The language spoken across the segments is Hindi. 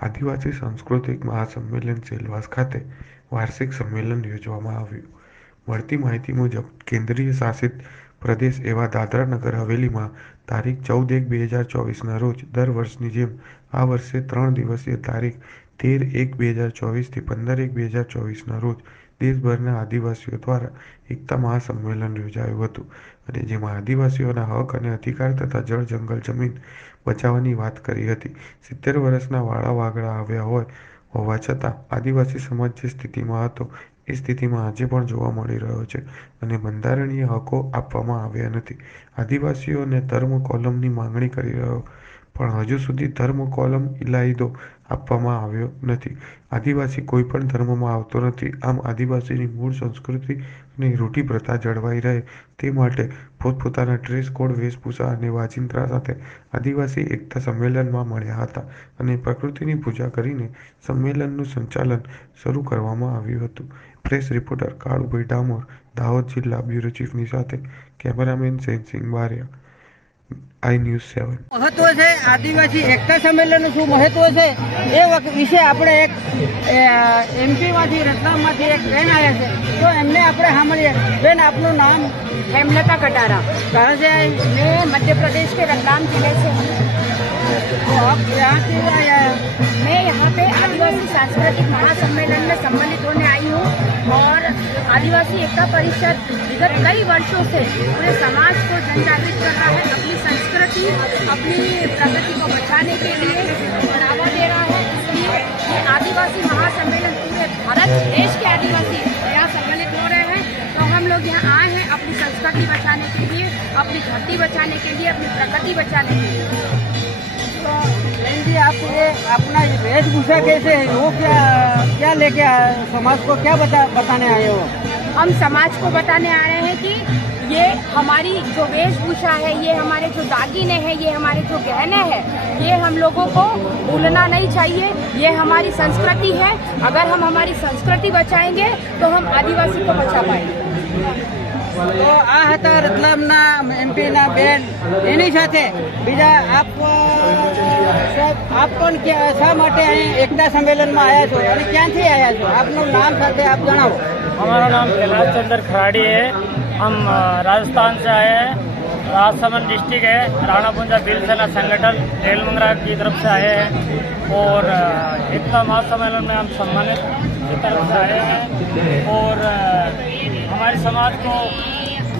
આદિવાસી સાંસ્કૃતિક મહાસંમેલન સેલવાસ ખાતે વાર્ષિક સંમેલન યોજવામાં આવ્યું. મળતી માહિતી મુજબ, કેન્દ્રીય શાસિત પ્રદેશ એવા દાદરા નગર હવેલીમાં તારીખ ચૌદ એક બે હજાર ચોવીસના રોજ દર વર્ષની જેમ આ વર્ષે ત્રણ દિવસીય તારીખ તેર એક બે હજાર ચોવીસથી પંદર એક બે હજાર ચોવીસના રોજ દેશભરના આદિવાસીઓ દ્વારા એકતા મહાસંમેલન યોજાયું હતું અને જેમાં આદિવાસીઓના હક અને અધિકાર તથા જળ જંગલ જમીન બચાવવાની વાત કરી હતી. સિત્તેર વર્ષના વાળા વાગડા આવ્યા હોય હોવા છતાં આદિવાસી સમાજ જે સ્થિતિમાં હતો, એ સ્થિતિમાં આજે પણ જોવા મળી રહ્યો છે અને બંધારણીય હકો આપવામાં આવ્યા નથી. આદિવાસીઓને ધર્મ કોલમની માંગણી કરી રહ્યો પણ હજુ સુધી ધર્મ કોલમ ઇલાયદો આપવામાં આવ્યો નથી. આદિવાસી કોઈ પણ ધર્મમાં આવતો નથી. આમ આદિવાસીની મૂળ સંસ્કૃતિ અને રૂઢિ પ્રથા જળવાઈ રહે તે માટે પોતપોતાના ડ્રેસ કોડ, વેશભૂષા અને વાજિંત્રા સાથે આદિવાસી એકતા સંમેલનમાં મળ્યા હતા અને પ્રકૃતિની પૂજા કરીને સંમેલનનું સંચાલન શરૂ કરવામાં આવ્યું હતું. પ્રેસ રિપોર્ટર કાળુભાઈ ડામોર, દાહોદ જિલ્લા બ્યુરો ચીફની સાથે cameraman Sensinh Baria આઈ ન્યૂઝ સેવન મહત્વ છે આદિવાસી એકતા સંમેલનનું શું મહત્વ છે એ વખત વિશે આપણે એક એમપીમાંથી રતલામમાંથી એક બેન આવ્યા છે તો એમને આપણે સાંભળીએ બેન આપનું નામ हेमलता कटारा कहाँ से आए मैं मध्य प्रदेश के रतलाम जिले से हूँ तो आप यहाँ क्यों आया है मैं यहाँ पे आदिवासी सांस्कृतिक महासम्मेलन में सम्मिलित होने आई हूँ और आदिवासी एकता परिषद विगत कई वर्षों से पूरे समाज को जनजागृत कर रहा है अपनी प्रगति को बचाने के लिए बढ़ावा दे रहा है। इसलिए ये आदिवासी महासम्मेलन पूरे भारत, देश के आदिवासी यहाँ सम्मिलित हो रहे हैं। तो हम लोग यहाँ आए हैं अपनी संस्कृति बचाने के लिए, अपनी धरती बचाने के लिए, अपनी प्रकृति बचाने के लिए। तो आप ये अपना वेशभूषा कैसे है? वो क्या क्या लेके? समाज को क्या बता बताने आए हो? हम समाज को बताने आ रहे हैं कि ये हमारी जो वेशभूषा है ये हमारे जो दागिने हैं ये हमारे जो गहने हैं ये हम लोगों को भूलना नहीं चाहिए ये हमारी संस्कृति है अगर हम हमारी संस्कृति बचाएंगे तो हम आदिवासी को बचा पाएंगे તો આ હતા રતલામના એમપીના બેન એની સાથે બીજા આપ અ, સાહેબ આપ પણ ક્યાં- શા માટે અહીં એકતા સંમેલનમાં આવ્યા છો અને ક્યાંથી આવ્યા છો આપનું નામ સાથે આપ જણાવો हमारा नाम कैलाश चंद्र खराड़ी है। हम राजस्थान से आए हैं। राजसमंद डिस्ट्रिक्ट है। राणा पुंजा भील सेना संगठन रेल रेलमंगरा की तरफ़ से आए हैं। और एकता महासम्मेलन में हम सम्मानित की तरफ़ से आए हैं। और हमारे समाज को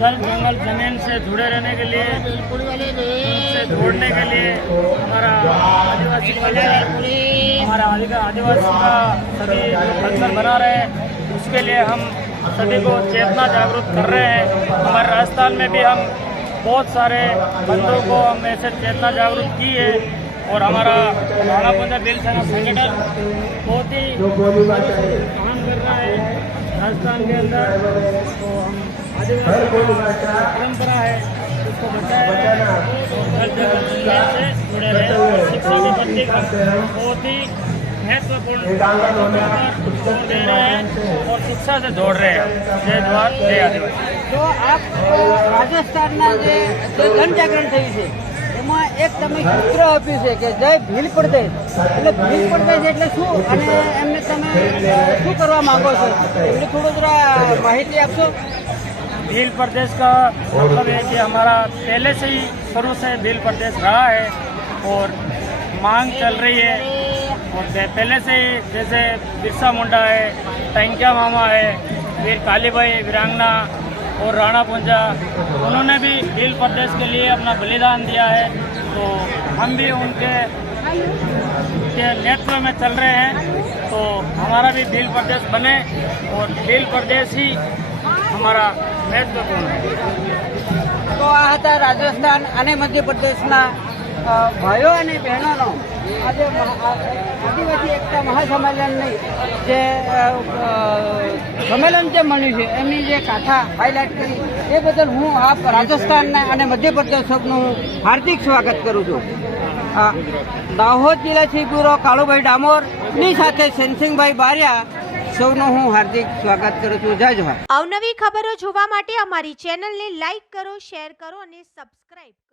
जल, जंगल, ज़मीन से जुड़े रहने के लिए से जोड़ने के लिए हमारा आदिवासी हमारा आदिवासी का सभी जो बना रहे हैं उसके लिए हम सभी को चेतना जागरूक कर रहे हैं। हमारे राजस्थान में भी हम बहुत सारे बंदों को हम ऐसे चेतना जागरूक की है और हमारा राणा पुंजा बिल सेना संगठन बहुत ही काम कर रहा है राजस्थान के अंदर। तो हम आदिवासी परंपरा है, उसको बचाया है। और जल से जुड़े रहे शिक्षा के प्रति बहुत ही महत्वपूर्ण जोर दे रहे हैं और शिक्षा से जोड़ रहे हैं जय जवान जय आदिवासी તો આપ અ, રાજસ્થાનના જે જે જનજાગરણ થયું છે એમાં એક તમે સૂત્ર આપ્યું છે કે જય ભીલ પ્રદેશ એટલે ભીલ પ્રદેશ એટલે શું અને એમને તમે અ, શું કરવા માંગો છો એમને થોડું જરા માહિતી આપશો भील प्रदेश का मतलब है कि हमारा पहले से ही शुरू से भील प्रदेश रहा है और मांग चल रही है और पह- पहले से ही जैसे बिरसा मुंडा है टैंकिया मामा है वीर कालीबाई वीरांगना और राणा पुंजा उन्होंने भी भील प्रदेश के लिए अपना बलिदान दिया है तो हम भी उनके के नेतृत्व में चल रहे हैं तो हमारा भी भील प्रदेश बने और भील प्रदेश ही हमारा महत्वपूर्ण है તો આ હતા રાજસ્થાન અને મધ્યપ્રદેશના અ, ભાઈઓ અને બહેનોનો આજે આદિવાસી એકતા મહાસંમેલનની જે સંમેલન જે મળ્યું છે, એમની જે કાથા હાઇલાઇટ કરી, એ બદલ હું આપ રાજસ્થાનના અને મધ્યપ્રદેશ સૌનું હું હાર્દિક સ્વાગત કરું છું. દાહોદ જિલ્લા બ્યુરો કાળુભાઈ ડામોરની સાથે સેનસિંગભાઈ બારિયા, સૌનું હું હાર્દિક સ્વાગત કરું છું. જય જોહાર અવનવી ખબરો જોવા માટે અમારી ચેનલને લાઈક કરો શેર કરો અને સબસ્ક્રાઇબ કરો.